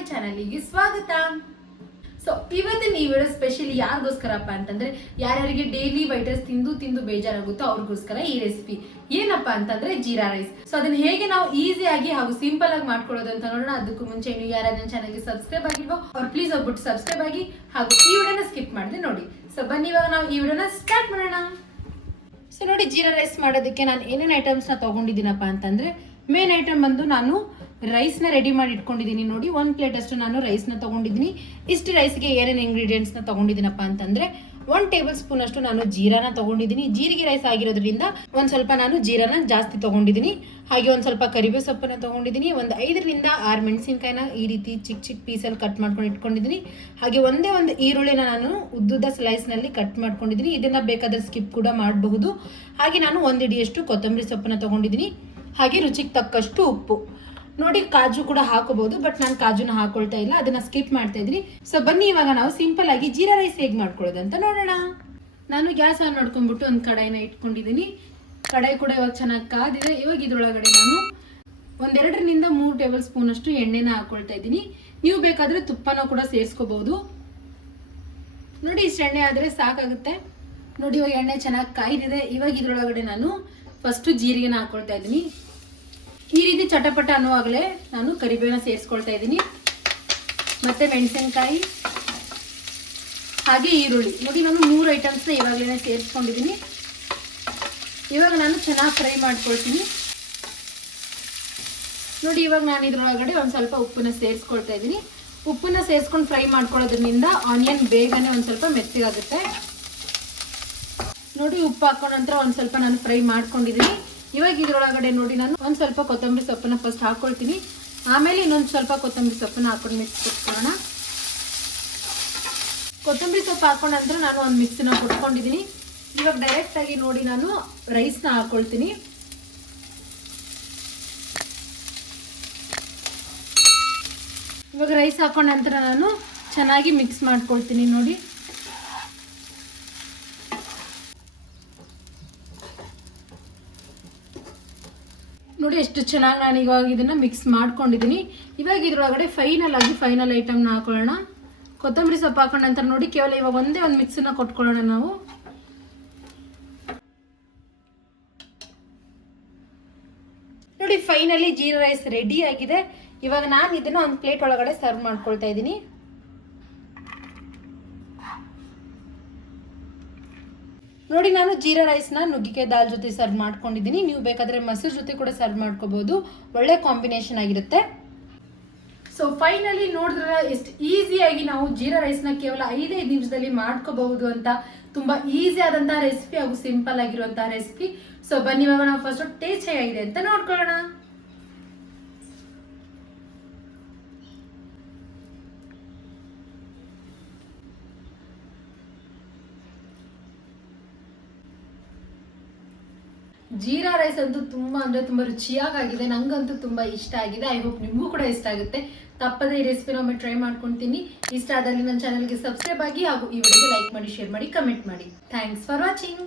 ಮೈ ಚಾನಲಿಗೆ ಸ್ವಾಗತ. ಸೊ ಇವತ್ತಿನ ಈ ವಿಡಿಯೋ ಸ್ಪೆಷಲಿ ಯಾರಿಗೋಸ್ಕರಪ್ಪ ಅಂತಂದ್ರೆ ಯಾರ್ಯಾರಿಗೆ ಡೈಲಿ ವೈಟ್ ರೈಸ್ ತಿಂದು ತಿಂದು ಬೇಜಾರಾಗುತ್ತೋ ಅವ್ರಿಗೋಸ್ಕರ ಈ ರೆಸಿಪಿ. ಏನಪ್ಪ ಅಂತಂದ್ರೆ ಜೀರಾ ರೈಸ್. ಸೊ ಅದನ್ನ ಹೇಗೆ ನಾವು ಈಸಿಯಾಗಿ ಹಾಗೂ ಸಿಂಪಲ್ ಆಗಿ ಮಾಡ್ಕೊಳ್ಳೋದು ಅಂತ ನೋಡೋಣ. ಅದಕ್ಕೂ ಮುಂಚೆ ನೀವು ಯಾರ್ಯಾರ ನನ್ನ ಚಾನಲ್ಗೆ ಸಬ್ಸ್ಕ್ರೈಬ್ ಆಗಿಲ್ವೋ ಅವ್ರು ಪ್ಲೀಸ್ ಹೋಗ್ಬಿಟ್ಟು ಸಬ್ಸ್ಕ್ರೈಬ್ ಆಗಿ ಹಾಗೂ ಈ ವಿಡಿಯೋನ ಸ್ಕಿಪ್ ಮಾಡದೆ ನೋಡಿ. ಸೊ ಬನ್ನಿ ಇವಾಗ ನಾವು ಈ ವಿಡಿಯೋನ ಸ್ಟಾರ್ಟ್ ಮಾಡೋಣ. ಸೊ ನೋಡಿ, ಜೀರಾ ರೈಸ್ ಮಾಡೋದಕ್ಕೆ ನಾನು ಏನೇನು ಐಟಮ್ಸ್ನ ತೊಗೊಂಡಿದ್ದೀನಪ್ಪ ಅಂತಂದರೆ ಮೇನ್ ಐಟಮ್ ಬಂದು ನಾನು ರೈಸ್ನ ರೆಡಿ ಮಾಡಿ ಇಟ್ಕೊಂಡಿದ್ದೀನಿ. ನೋಡಿ, 1 ಪ್ಲೇಟ್ ಅಷ್ಟು ನಾನು ರೈಸ್ನ ತೊಗೊಂಡಿದ್ದೀನಿ. ಇಷ್ಟು ರೈಸ್ಗೆ ಏನೇನು ಇಂಗ್ರೀಡಿಯೆಂಟ್ಸ್ನ ತೊಗೊಂಡಿದ್ದೀನಪ್ಪ ಅಂತಂದರೆ 1 ಟೇಬಲ್ ಸ್ಪೂನ್ ಅಷ್ಟು ನಾನು ಜೀರಾನ ತೊಗೊಂಡಿದ್ದೀನಿ. ಜೀರಿಗೆ ರೈಸ್ ಆಗಿರೋದ್ರಿಂದ ಒಂದು ಸ್ವಲ್ಪ ನಾನು ಜೀರಾನ ಜಾಸ್ತಿ ತೊಗೊಂಡಿದ್ದೀನಿ. ಹಾಗೆ ಒಂದು ಸ್ವಲ್ಪ ಕರಿಬೇವು ಸೊಪ್ಪನ್ನು ತೊಗೊಂಡಿದ್ದೀನಿ. ಒಂದು 5 ರಿಂದ 6 ಮೆಣಸಿನ್ಕಾಯಿನ ಈ ರೀತಿ ಚಿಕ್ಕ ಚಿಕ್ಕ ಪೀಸಲ್ಲಿ ಕಟ್ ಮಾಡ್ಕೊಂಡು ಇಟ್ಕೊಂಡಿದ್ದೀನಿ. ಹಾಗೆ ಒಂದೇ ಒಂದು ಈರುಳ್ಳಿನ ನಾನು ಉದ್ದುದ್ದ ಸ್ಲೈಸ್ನಲ್ಲಿ ಕಟ್ ಮಾಡ್ಕೊಂಡಿದ್ದೀನಿ. ಇದನ್ನು ಬೇಕಾದ್ರೆ ಸ್ಕಿಪ್ ಕೂಡ ಮಾಡಬಹುದು. ಹಾಗೆ ನಾನು 1 ಹಿಡಿಯಷ್ಟು ಕೊತ್ತಂಬರಿ ಸೊಪ್ಪನ್ನು ತೊಗೊಂಡಿದ್ದೀನಿ. ಹಾಗೆ ರುಚಿಗೆ ತಕ್ಕಷ್ಟು ಉಪ್ಪು. ನೋಡಿ, ಕಾಜು ಕೂಡ ಹಾಕೋಬಹುದು, ಬಟ್ ನಾನು ಕಾಜುನ ಹಾಕೊಳ್ತಾ ಇಲ್ಲ, ಅದನ್ನ ಸ್ಕಿಪ್ ಮಾಡ್ತಾ ಇದ್ದೀನಿ. ಸೊ ಬನ್ನಿ ಇವಾಗ ನಾವು ಸಿಂಪಲ್ ಆಗಿ ಜೀರಾ ರೈಸ್ ಹೇಗೆ ಮಾಡ್ಕೊಳ್ಳೋದು ಅಂತ ನೋಡೋಣ. ನಾನು ಗ್ಯಾಸ್ ಆನ್ ಮಾಡ್ಕೊಂಡ್ಬಿಟ್ಟು ಒಂದು ಕಡಾಯಿನ ಇಟ್ಕೊಂಡಿದ್ದೀನಿ. ಕಡಾಯಿ ಕೂಡ ಇವಾಗ ಚೆನ್ನಾಗಿ ಕಾದಿದೆ. ಇವಾಗ ಇದ್ರೊಳಗಡೆ ನಾನು 1-2 ರಿಂದ 3 ಟೇಬಲ್ ಸ್ಪೂನ್ ಅಷ್ಟು ಎಣ್ಣೆನ ಹಾಕೊಳ್ತಾ ಇದ್ದೀನಿ. ನೀವು ಬೇಕಾದ್ರೆ ತುಪ್ಪನ ಕೂಡ ಸೇರಿಸ್ಕೋಬಹುದು. ನೋಡಿ, ಇಷ್ಟು ಎಣ್ಣೆ ಆದರೆ ಸಾಕಾಗುತ್ತೆ. ನೋಡಿ, ಇವಾಗ ಎಣ್ಣೆ ಚೆನ್ನಾಗಿ ಕಾಯ್ದಿದೆ. ಇವಾಗ ಇದ್ರೊಳಗಡೆ ನಾನು ಫಸ್ಟು ಜೀರಿಗೆನ ಹಾಕೊಳ್ತಾ ಇದ್ದೀನಿ. ಈ ರೀತಿ ಚಟಪಟ ಅನ್ನುವಾಗಲೇ ನಾನು ಕರಿಬೇವನ್ನ ಸೇರಿಸ್ಕೊಳ್ತಾ ಇದ್ದೀನಿ. ಮತ್ತೆ ಮೆಣಸಿನಕಾಯಿ ಹಾಗೆ ಈರುಳ್ಳಿ. ನೋಡಿ, ನಾನು 3 ಐಟಮ್ಸ್ನ ಇವಾಗಲೇ ಸೇರಿಸ್ಕೊಂಡಿದ್ದೀನಿ. ಇವಾಗ ನಾನು ಚೆನ್ನಾಗಿ ಫ್ರೈ ಮಾಡ್ಕೊಳ್ತೀನಿ. ನೋಡಿ, ಇವಾಗ ನಾನು ಇದ್ರೊಳಗಡೆ ಒಂದು ಸ್ವಲ್ಪ ಉಪ್ಪನ್ನ ಸೇರಿಸ್ಕೊಳ್ತಾ ಇದ್ದೀನಿ. ಉಪ್ಪನ್ನ ಸೇರಿಸ್ಕೊಂಡು ಫ್ರೈ ಮಾಡ್ಕೊಳ್ಳೋದ್ರಿಂದ ಆನಿಯನ್ ಬೇಗನೆ ಒಂದು ಸ್ವಲ್ಪ ಮೆತ್ತಗಾಗುತ್ತೆ. ನೋಡಿ, ಉಪ್ಪು ಹಾಕೊಂಡ ನಂತರ ಒಂದು ಸ್ವಲ್ಪ ನಾನು ಫ್ರೈ ಮಾಡ್ಕೊಂಡಿದ್ದೀನಿ. ಇವಾಗ ಇದ್ರೊಳಗಡೆ ನೋಡಿ ನಾನು ಒಂದು ಸ್ವಲ್ಪ ಕೊತ್ತಂಬರಿ ಸೊಪ್ಪನ್ನ ಫಸ್ಟ್ ಹಾಕೊಳ್ತೀನಿ. ಆಮೇಲೆ ಇನ್ನೊಂದು ಸ್ವಲ್ಪ ಕೊತ್ತಂಬರಿ ಸೊಪ್ಪನ್ನ ಹಾಕೊಂಡು ಮಿಕ್ಸ್ ಕೊಟ್ಕೊಳ್ಳೋಣ. ಕೊತ್ತಂಬರಿ ಸೊಪ್ಪು ಹಾಕೊಂಡ ನಂತರ ನಾನು ಒಂದು ಮಿಕ್ಸನ್ನ ಕೊಟ್ಕೊಂಡಿದ್ದೀನಿ. ಇವಾಗ ಡೈರೆಕ್ಟಾಗಿ ನೋಡಿ ನಾನು ರೈಸ್ನ ಹಾಕೊಳ್ತೀನಿ. ಇವಾಗ ರೈಸ್ ಹಾಕೊಂಡ ನಂತರ ನಾನು ಚೆನ್ನಾಗಿ ಮಿಕ್ಸ್ ಮಾಡ್ಕೊಳ್ತೀನಿ. ನೋಡಿ, ನೋಡಿ ಎಷ್ಟು ಚೆನ್ನಾಗಿ ನಾನು ಇವಾಗ ಇದನ್ನು ಮಿಕ್ಸ್ ಮಾಡ್ಕೊಂಡಿದ್ದೀನಿ. ಇವಾಗ ಇದ್ರೊಳಗಡೆ ಫೈನಲ್ ಐಟಮ್ನ ಹಾಕೊಳ್ಳೋಣ. ಕೊತ್ತಂಬರಿ ಸೊಪ್ಪು ಹಾಕೊಂಡ ನಂತರ ನೋಡಿ ಕೇವಲ ಇವಾಗ ಒಂದೇ ಒಂದು ಮಿಕ್ಸನ್ನ ಕೊಟ್ಕೊಳ್ಳೋಣ ನಾವು. ನೋಡಿ, ಫೈನಲಿ ಜೀರಾ ರೈಸ್ ರೆಡಿ ಆಗಿದೆ. ಇವಾಗ ನಾನು ಇದನ್ನು ಒಂದು ಪ್ಲೇಟ್ ಒಳಗಡೆ ಸರ್ವ್ ಮಾಡ್ಕೊಳ್ತಾ ಇದ್ದೀನಿ. ನೋಡಿ, ನಾನು ಜೀರಾ ರೈಸ್ನ ನುಗ್ಗಿಕಾಯಿ ದಾಲ್ ಜೊತೆ ಸರ್ವ್ ಮಾಡ್ಕೊಂಡಿದ್ದೀನಿ. ನೀವು ಬೇಕಾದರೆ ಮೊಸರು ಜೊತೆ ಕೂಡ ಸರ್ವ್ ಮಾಡ್ಕೋಬಹುದು. ಒಳ್ಳೆ ಕಾಂಬಿನೇಷನ್ ಆಗಿರುತ್ತೆ. ಸೊ ಫೈನಲಿ ನೋಡಿದ್ರೆ ಎಷ್ಟು ಈಸಿಯಾಗಿ ನಾವು ಜೀರಾ ರೈಸ್ನ ಕೇವಲ 5 ನಿಮಿಷದಲ್ಲಿ ಮಾಡ್ಕೋಬಹುದು ಅಂತ. ತುಂಬಾ ಈಸಿ ಆದಂತಹ ರೆಸಿಪಿ ಹಾಗೂ ಸಿಂಪಲ್ ಆಗಿರುವಂತಹ ರೆಸಿಪಿ. ಸೊ ಬನ್ನಿ ಇವಾಗ ನಾವು ಫಸ್ಟ್ ಟೇಸ್ಟ್ ಹೇಗಿದೆ ಅಂತ ನೋಡ್ಕೊಳ್ಳೋಣ. ಜೀರಾ ರೈಸ್ ಅಂತೂ ತುಂಬಾ ರುಚಿಯಾಗಿದೆ. ನಂಗಂತೂ ತುಂಬಾ ಇಷ್ಟ ಆಗಿದೆ. ಐ ಹೋಪ್ ನಿಮಗೂ ಕೂಡ ಇಷ್ಟ ಆಗುತ್ತೆ. ತಪ್ಪದೆ ಈ ರೆಸಿಪಿನ ಒಮ್ಮೆ ಟ್ರೈ ಮಾಡ್ಕೊಳ್ತೀನಿ. ಇಷ್ಟ ಆದಲ್ಲಿ ನನ್ನ ಚಾನಲ್ಗೆ ಸಬ್ಸ್ಕ್ರೈಬ್ ಆಗಿ ಹಾಗೂ ಈ ವಿಡಿಯೋಗೆ ಲೈಕ್ ಮಾಡಿ, ಶೇರ್ ಮಾಡಿ, ಕಮೆಂಟ್ ಮಾಡಿ. Thanks for watching.